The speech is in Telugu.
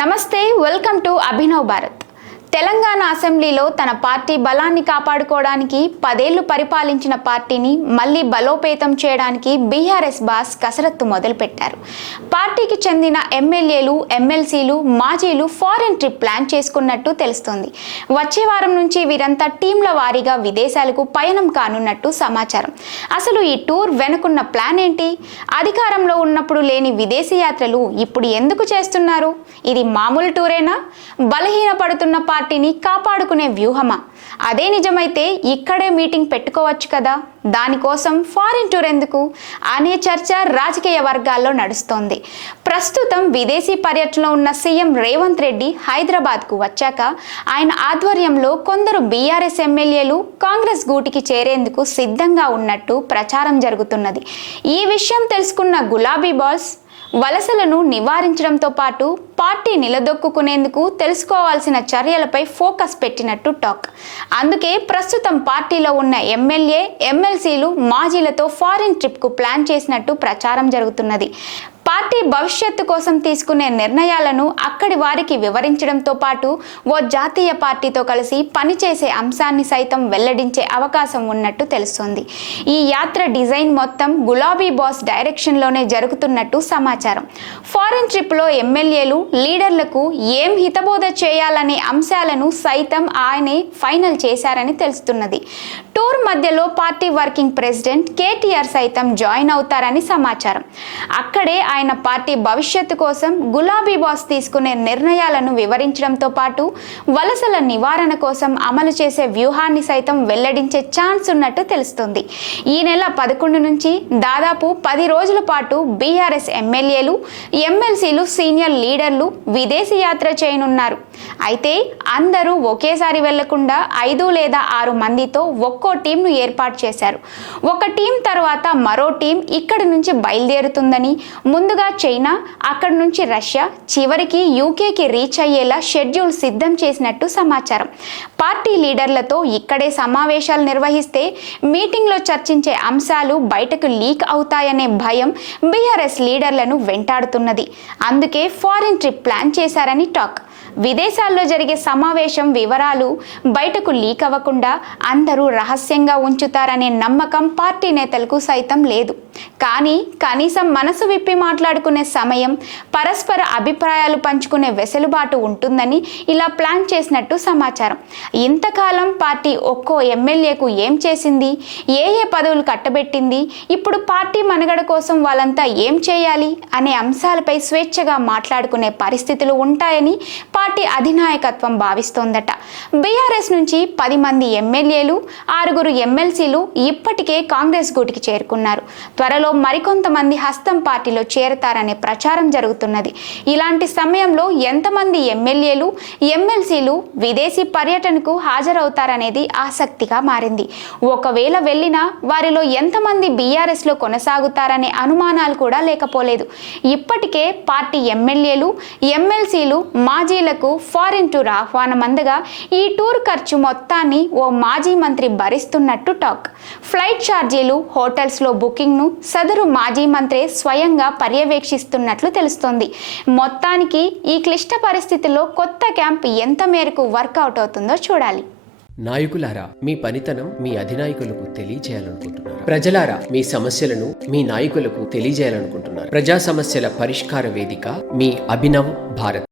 నమస్తే, వెల్కమ్ టు అభినవ్ భారత్. తెలంగాణ అసెంబ్లీలో తన పార్టీ బలాన్ని కాపాడుకోవడానికి 10 ఏళ్లు పరిపాలించిన పార్టీని మళ్ళీ బలోపేతం చేయడానికి బీఆర్ఎస్ బాస్ కసరత్తు మొదలుపెట్టారు. పార్టీకి చెందిన ఎమ్మెల్యేలు, ఎమ్మెల్సీలు, మాజీలు ఫారెన్ ట్రిప్ ప్లాన్ చేసుకున్నట్టు తెలుస్తోంది. వచ్చే వారం నుంచి వీరంతా టీంల వారీగా విదేశాలకు పయనం కానున్నట్టు సమాచారం. అసలు ఈ టూర్ వెనుకున్న ప్లాన్ ఏంటి? అధికారంలో ఉన్నప్పుడు లేని విదేశీ యాత్రలు ఇప్పుడు ఎందుకు చేస్తున్నారు? ఇది మామూలు టూరేనా? బలహీనపడుతున్న పార్టీని కాపాడుకునే వ్యూహమా? అదే నిజమైతే ఇక్కడే మీటింగ్ పెట్టుకోవచ్చు కదా, దానికోసం ఫారిన్ టూర్ ఎందుకు అనే చర్చ రాజకీయ వర్గాల్లో నడుస్తోంది. ప్రస్తుతం విదేశీ పర్యటనలో ఉన్న సీఎం రేవంత్ రెడ్డి హైదరాబాద్కు వచ్చాక ఆయన ఆధ్వర్యంలో కొందరు బీఆర్ఎస్ ఎమ్మెల్యేలు కాంగ్రెస్ గూటికి చేరేందుకు సిద్ధంగా ఉన్నట్టు ప్రచారం జరుగుతున్నది. ఈ విషయం తెలుసుకున్న గులాబీ బాస్ వలసలను నివారించడంతో పాటు పార్టీ నిలదొక్కునేందుకు తెలుసుకోవాల్సిన చర్యలపై ఫోకస్ పెట్టినట్టు టాక్. అందుకే ప్రస్తుతం పార్టీలో ఉన్న ఎమ్మెల్యే, ఎమ్మెల్సీలు, మాజీలతో ఫారిన్ ట్రిప్కు ప్లాన్ చేసినట్టు ప్రచారం జరుగుతున్నది. పార్టీ భవిష్యత్తు కోసం తీసుకునే నిర్ణయాలను అక్కడి వారికి వివరించడంతో పాటు ఓ జాతీయ పార్టీతో కలిసి పనిచేసే అంశాన్ని సైతం వెల్లడించే అవకాశం ఉన్నట్టు తెలుస్తోంది. ఈ యాత్ర డిజైన్ మొత్తం గులాబీ బాస్ డైరెక్షన్లోనే జరుగుతున్నట్టు సమాచారం. ఫారిన్ ట్రిప్లో ఎమ్మెల్యేలు, లీడర్లకు ఏం హితబోధ చేయాలనే అంశాలను సైతం ఆయనే ఫైనల్ చేశారని తెలుస్తున్నది. టూర్ మధ్యలో పార్టీ వర్కింగ్ ప్రెసిడెంట్ కేటీఆర్ సైతం జాయిన్ అవుతారని సమాచారం. అక్కడే ఆయన పార్టీ భవిష్యత్తు కోసం గులాబీ బాస్ తీసుకునే నిర్ణయాలను వివరించడంతో పాటు వలసల నివారణ కోసం అమలు చేసే వ్యూహాన్ని సైతం వెల్లడించే ఛాన్స్ ఉన్నట్టు తెలుస్తుంది. ఈ నెల 11 నుంచి దాదాపు 10 రోజుల పాటు బీఆర్ఎస్ ఎమ్మెల్యేలు, ఎమ్మెల్సీలు, సీనియర్ లీడర్లు విదేశీ యాత్ర చేయనున్నారు. అయితే అందరూ ఒకేసారి వెళ్లకుండా 5 లేదా 6 మందితో ఒక్కో టీంను ఏర్పాటు చేశారు. ఒక టీం తర్వాత మరో టీం ఇక్కడి నుంచి బయలుదేరుతుందని, ముందుగా చైనా, అక్కడి నుంచి రష్యా, చివరికి యూకేకి రీచ్ అయ్యేలా షెడ్యూల్ సిద్ధం చేసినట్టు సమాచారం. పార్టీ లీడర్లతో ఇక్కడే సమావేశాలు నిర్వహిస్తే మీటింగ్లో చర్చించే అంశాలు బయటకు లీక్ అవుతాయనే భయం బీఆర్ఎస్ లీడర్లను వెంటాడుతున్నది. అందుకే ఫారిన్ ట్రిప్ ప్లాన్ చేశారని టాక్. విదేశాల్లో జరిగే సమావేశం వివరాలు బయటకు లీక్ అవ్వకుండా అందరూ రహస్యంగా ఉంచుతారనే నమ్మకం పార్టీ నేతలకు సైతం లేదు. కానీ కనీసం మనసు విప్పి మాట్లాడుకునే సమయం, పరస్పర అభిప్రాయాలు పంచుకునే వెసులుబాటు ఉంటుందని ఇలా ప్లాన్ చేసినట్టు సమాచారం. ఇంతకాలం పార్టీ ఒక్కో ఎమ్మెల్యేకు ఏం చేసింది, ఏ పదవులు కట్టబెట్టింది, ఇప్పుడు పార్టీ మనుగడ కోసం వాళ్ళంతా ఏం చేయాలి అనే అంశాలపై స్వేచ్ఛగా మాట్లాడుకునే పరిస్థితులు ఉంటాయని పార్టీ అధినాయకత్వం భావిస్తోందట. బీఆర్ఎస్ నుంచి 10 మంది ఎమ్మెల్యేలు, 6 ఎమ్మెల్సీలు ఇప్పటికే కాంగ్రెస్ గూటికి చేరుకున్నారు. త్వరలో మరికొంతమంది హస్తం పార్టీలో చేరతారనే ప్రచారం జరుగుతున్నది. ఇలాంటి సమయంలో ఎంతమంది ఎమ్మెల్యేలు, ఎమ్మెల్సీలు విదేశీ పర్యటనకు హాజరవుతారనేది ఆసక్తిగా మారింది. ఒకవేళ వెళ్ళినా వారిలో ఎంతమంది బీఆర్ఎస్లో కొనసాగుతారనే అనుమానాలు కూడా లేకపోలేదు. ఇప్పటికే పార్టీ ఎమ్మెల్యేలు, ఎమ్మెల్సీలు, మాజీలకు ఫారిన్ టూర్ ఆహ్వానం అందగా ఈ టూర్ ఖర్చు మొత్తాన్ని ఓ మాజీ మంత్రి భరిస్తున్నట్టు టాక్. ఫ్లైట్ ఛార్జీలు, హోటల్స్లో బుకింగ్ను సదరు మాజీ మంత్రి స్వయంగా పర్యవేక్షిస్తున్నట్లు తెలుస్తోంది. మొత్తానికి ఈ క్లిష్ట పరిస్థితుల్లో కొత్త క్యాంప్ ఎంత మేరకు వర్కౌట్ అవుతుందో చూడాలి. నాయకులారా, మీ పనితనం మీ అధినాయకులకు తెలియజేయాలనుకుంటున్నారు. ప్రజలారా, మీ సమస్యలను మీ నాయకులకు తెలియజేయాలనుకుంటున్నారు. ప్రజా సమస్యల పరిష్కార వేదిక మీ అభినవ్ భారత్.